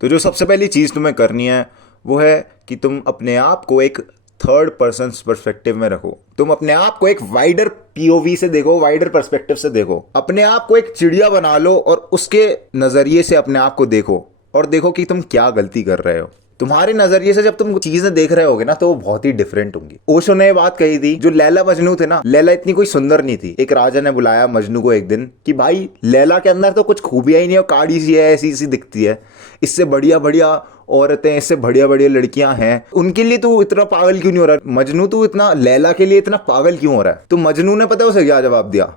तो जो सबसे पहली चीज़ तुम्हें करनी है वो है कि तुम अपने आप को एक थर्ड पर्सन पर्सपेक्टिव में रखो। तुम अपने आप को एक वाइडर पीओवी से देखो, वाइडर पर्सपेक्टिव से देखो। अपने आप को एक चिड़िया बना लो और उसके नज़रिए से अपने आप को देखो और देखो कि तुम क्या गलती कर रहे हो। तुम्हारे नजरिए से जब तुम चीजें देख रहे होगे ना तो वो बहुत ही डिफरेंट होंगी। ओशो ने बात कही थी, जो लैला मजनू थे ना, लैला इतनी कोई सुंदर नहीं थी। एक राजा ने बुलाया मजनू को एक दिन कि भाई लैला के अंदर तो कुछ खूबियां ही नहीं है, काड़ी सी है, ऐसी सी दिखती है, इससे बढ़िया बढ़िया औरतें, इससे बढ़िया बढ़िया लड़कियां हैं, उनके लिए तू इतना पागल क्यों नहीं हो रहा मजनू? तू इतना लैला के लिए इतना पागल क्यों हो रहा है? तो मजनू ने पता है उसे क्या जवाब दिया?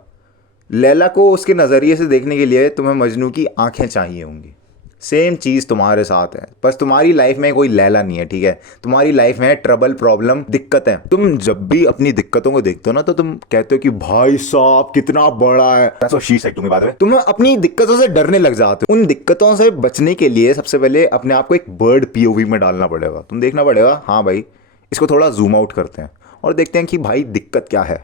लैला को उसके नजरिए से देखने के लिए तुम्हें मजनू की आंखें चाहिए होंगी। सेम चीज तुम्हारे साथ है, बस तुम्हारी लाइफ में कोई लैला नहीं है, ठीक है? तुम्हारी लाइफ में ट्रबल, प्रॉब्लम, दिक्कतें। तुम जब भी अपनी दिक्कतों को देखते हो ना तो तुम कहते हो कि भाई साहब कितना बड़ा है। That's what she said to me, by the way। तुम अपनी दिक्कतों से डरने लग जाते हो। उन दिक्कतों से बचने के लिए सबसे पहले अपने आप को एक बर्ड पीओवी में डालना पड़ेगा। तुम देखना पड़ेगा, हाँ भाई इसको थोड़ा जूम आउट करते हैं और देखते हैं कि भाई दिक्कत क्या है,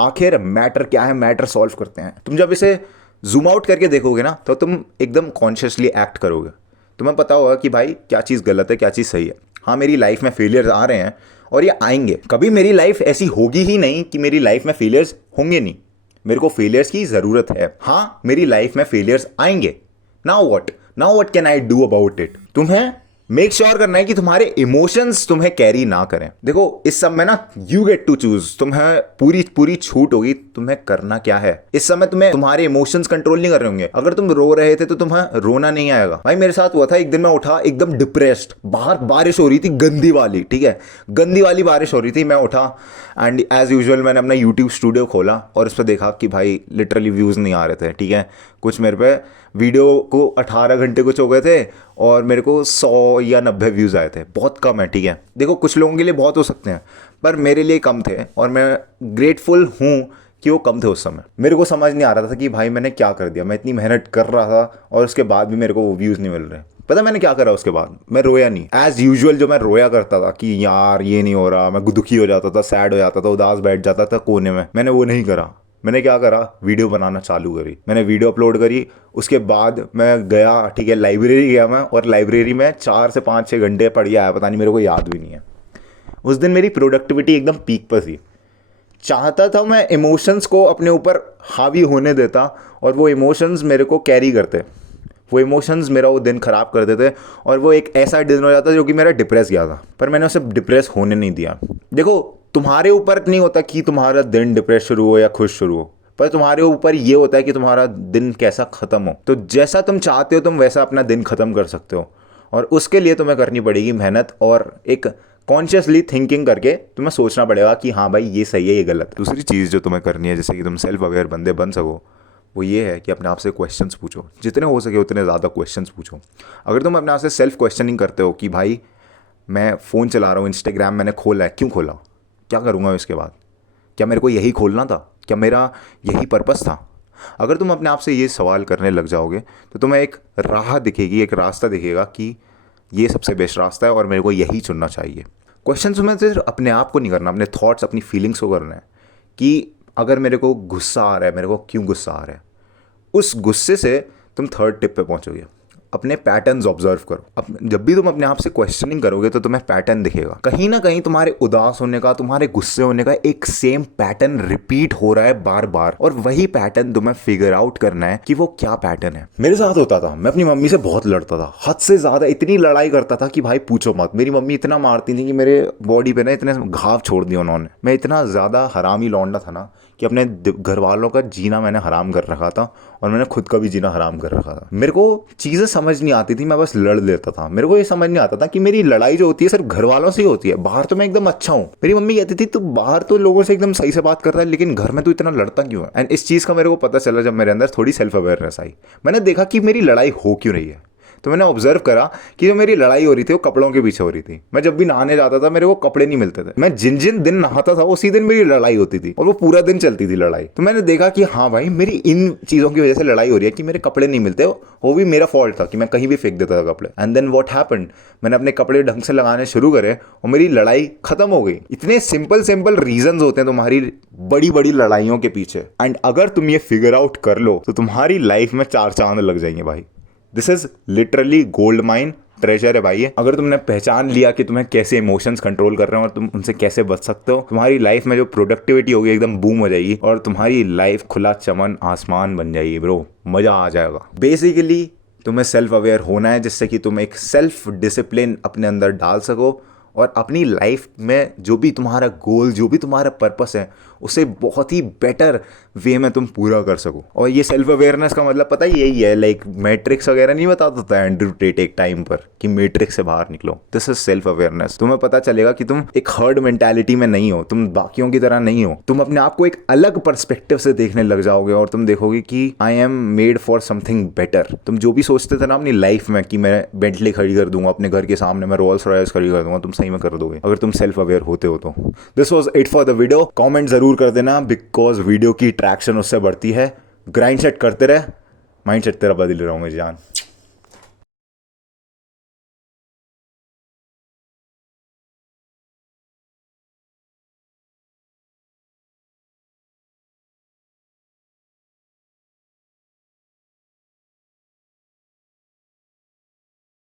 आखिर मैटर क्या है, मैटर सॉल्व करते हैं। तुम जब इसे जूम आउट करके देखोगे ना तो तुम एकदम कॉन्शियसली एक्ट करोगे। तुम्हें पता होगा कि भाई क्या चीज़ गलत है, क्या चीज़ सही है। हाँ, मेरी लाइफ में फेलियर्स आ रहे हैं और ये आएंगे। कभी मेरी लाइफ ऐसी होगी ही नहीं कि मेरी लाइफ में फेलियर्स होंगे नहीं। मेरे को फेलियर्स की ज़रूरत है। हाँ, मेरी लाइफ में फेलियर्स आएंगे। Now what can I do about it? तुम्हें मेक श्योर करना है कि तुम्हारे इमोशंस तुम्हें कैरी ना करें। देखो इस सब में ना यू गेट टू चूज। तुम्हें पूरी पूरी छूट होगी तुम्हें करना क्या है। इस समय तुम्हें तुम्हारे इमोशंस कंट्रोल नहीं कर रहे होंगे। अगर तुम रो रहे थे तो तुम्हें रोना नहीं आएगा। भाई मेरे साथ हुआ था, एक दिन मैं उठा एकदम डिप्रेस्ड, बाहर बारिश हो रही थी गंदी वाली, ठीक है, गंदी वाली बारिश हो रही थी। मैं उठा एंड एज यूजुअल मैंने अपना यूट्यूब स्टूडियो खोला और उस पर देखा कि भाई लिटरली व्यूज़ नहीं आ रहे थे, ठीक है। कुछ मेरे पे वीडियो को 18 घंटे कुछ हो गए थे और मेरे को 100 या 90 व्यूज़ आए थे। बहुत कम है, ठीक है। देखो कुछ लोगों के लिए बहुत हो सकते हैं पर मेरे लिए कम थे और मैं ग्रेटफुल हूँ कि वो कम थे उस समय। मेरे को समझ नहीं आ रहा था कि भाई मैंने क्या कर दिया। मैं इतनी मेहनत कर रहा था और उसके बाद भी मेरे को वो व्यूज़ नहीं मिल रहे। पता मैंने क्या करा उसके बाद? मैं रोया नहीं एज यूजुअल जो मैं रोया करता था कि यार ये नहीं हो रहा। मैं दुखी हो जाता था, सैड हो जाता था, उदास बैठ जाता था कोने में। मैंने वो नहीं करा। मैंने क्या करा, वीडियो बनाना चालू करी। मैंने वीडियो अपलोड करी। उसके बाद मैं गया, ठीक है, लाइब्रेरी गया मैं और लाइब्रेरी में 4 से 5-6 घंटे पढ़ के आया। पता नहीं, मेरे को याद भी नहीं है। उस दिन मेरी प्रोडक्टिविटी एकदम पीक पर थी। चाहता था मैं इमोशंस को अपने ऊपर हावी होने देता और वो इमोशंस मेरे को कैरी करते। वो इमोशंस मेरा वो दिन ख़राब कर देते और वो एक ऐसा दिन हो जाता जो कि मेरा डिप्रेस गया था। पर मैंने उसे डिप्रेस होने नहीं दिया। देखो तुम्हारे ऊपर नहीं होता कि तुम्हारा दिन डिप्रेस शुरू हो या खुश शुरू हो, पर तुम्हारे ऊपर ये होता है कि तुम्हारा दिन कैसा ख़त्म हो। तो जैसा तुम चाहते हो तुम वैसा अपना दिन ख़त्म कर सकते हो और उसके लिए तुम्हें करनी पड़ेगी मेहनत और एक कॉन्शियसली थिंकिंग करके तुम्हें सोचना पड़ेगा कि हाँ भाई ये सही है, ये गलत। दूसरी चीज़ जो तुम्हें करनी है जैसे कि तुम सेल्फ अवेयर बंदे बन सको वो ये है कि अपने आप से क्वेश्चंस पूछो। जितने हो सके उतने ज़्यादा क्वेश्चंस पूछो। अगर तुम अपने आप से सेल्फ क्वेश्चनिंग करते हो कि भाई मैं फ़ोन चला रहा हूँ, इंस्टाग्राम मैंने खोला है, क्यों खोला, क्या करूँगा इसके बाद, क्या मेरे को यही खोलना था, क्या मेरा यही पर्पस था? अगर तुम अपने आप से ये सवाल करने लग जाओगे तो तुम्हें एक राह दिखेगी, एक रास्ता दिखेगा कि ये सबसे बेस्ट रास्ता है और मेरे को यही चुनना चाहिए। क्वेश्चन तुम्हें सिर्फ अपने आप को नहीं करना, अपने थॉट्स, अपनी फीलिंग्स को करना है कि अगर मेरे को गुस्सा आ रहा है, मेरे को क्यों गुस्सा आ रहा है। उस गुस्से से तुम थर्ड टिप पे पहुंचोगे। अपने पैटर्न्स ऑब्जर्व करो। जब भी तुम अपने आप से क्वेश्चनिंग करोगे तो तुम्हें पैटर्न दिखेगा। कहीं ना कहीं तुम्हारे उदास होने का, तुम्हारे गुस्से होने का एक सेम पैटर्न रिपीट हो रहा है बार बार और वही पैटर्न तुम्हें फिगर आउट करना है कि वो क्या पैटर्न है। मेरे साथ होता था, मैं अपनी मम्मी से बहुत लड़ता था, हद से ज्यादा इतनी लड़ाई करता था कि भाई पूछो मत। मेरी मम्मी इतना मारती थी कि मेरे बॉडी पे ना इतने घाव छोड़ दिए उन्होंने। मैं इतना ज्यादा हरामी लौंडा था ना कि अपने घर वालों का जीना मैंने हराम कर रखा था और मैंने खुद का भी जीना हराम कर रखा था। मेरे को चीज़ें समझ नहीं आती थी, मैं बस लड़ लेता था। मेरे को ये समझ नहीं आता था कि मेरी लड़ाई जो होती है सिर्फ घर वालों से ही होती है। बाहर तो मैं एकदम अच्छा हूँ। मेरी मम्मी कहती थी तू बाहर तो लोगों से एकदम सही से बात करता है लेकिन घर में तू इतना लड़ता क्यों है। एंड इस चीज़ का मेरे को पता चला जब मेरे अंदर थोड़ी सेल्फ अवेयरनेस आई। मैंने देखा कि मेरी लड़ाई हो क्यों रही है। तो मैंने ऑब्जर्व करा कि जो मेरी लड़ाई हो रही थी वो कपड़ों के पीछे हो रही थी। मैं जब भी नहाने जाता था मेरे को कपड़े नहीं मिलते थे। मैं जिन जिन दिन नहाता था उसी दिन मेरी लड़ाई होती थी और वो पूरा दिन चलती थी लड़ाई। तो मैंने देखा कि हाँ भाई मेरी इन चीज़ों की वजह से लड़ाई हो रही है कि मेरे कपड़े नहीं मिलते। वो भी मेरा फॉल्ट था कि मैं कहीं भी फेंक देता था कपड़े। एंड देन व्हाट हैपेंड, मैंने अपने कपड़े ढंग से लगाने शुरू करे और मेरी लड़ाई खत्म हो गई। इतने सिंपल सिंपल रीजंस होते हैं तुम्हारी बड़ी बड़ी लड़ाइयों के पीछे। एंड अगर तुम ये फिगर आउट कर लो तो तुम्हारी लाइफ में 4 चांद लग जाएंगे भाई। This is literally gold mine treasure है भाई ये। अगर तुमने पहचान लिया कि तुम्हें कैसे इमोशंस कंट्रोल कर रहे हो और तुम उनसे कैसे बच सकते हो, तुम्हारी लाइफ में जो प्रोडक्टिविटी होगी एकदम बूम हो जाएगी और तुम्हारी लाइफ खुला चमन आसमान बन जाएगी ब्रो, मजा आ जाएगा। बेसिकली तुम्हें सेल्फ अवेयर होना है जिससे कि तुम एक सेल्फ डिसिप्लिन अपने अंदर डाल सको और अपनी लाइफ में जो भी तुम्हारा गोल, जो भी तुम्हारा पर्पस है, उसे बहुत ही बेटर वे में तुम पूरा कर सको। और ये सेल्फ अवेयरनेस का मतलब पता ही यही है, लाइक मैट्रिक्स वगैरह नहीं बताता था एंड्रू टेट एक टाइम पर कि मैट्रिक्स से बाहर निकलो। This is self awareness. तुम्हें पता चलेगा कि तुम एक हर्ड मेंटालिटी में नहीं हो, तुम बाकियों की तरह नहीं हो, तुम अपने आप को एक अलग पर्सपेक्टिव से देखने लग जाओगे और तुम देखोगे कि I am made for something better. तुम जो भी सोचते थे ना अपनी लाइफ में कि मैं बेंटली खड़ी कर दूंगा अपने घर के सामने, मैं रोल्स रॉयस खड़ी कर दूंगा, तुम सही में कर दोगे अगर तुम सेल्फ अवेयर होते हो तो। This was it for the video. Comment जरूर कर देना बिकॉज वीडियो की ट्रैक्शन उससे बढ़ती है। ग्राइंड सेट करते रहे, माइंड सेट तेरा बदल रहा हूँ मेरी जान।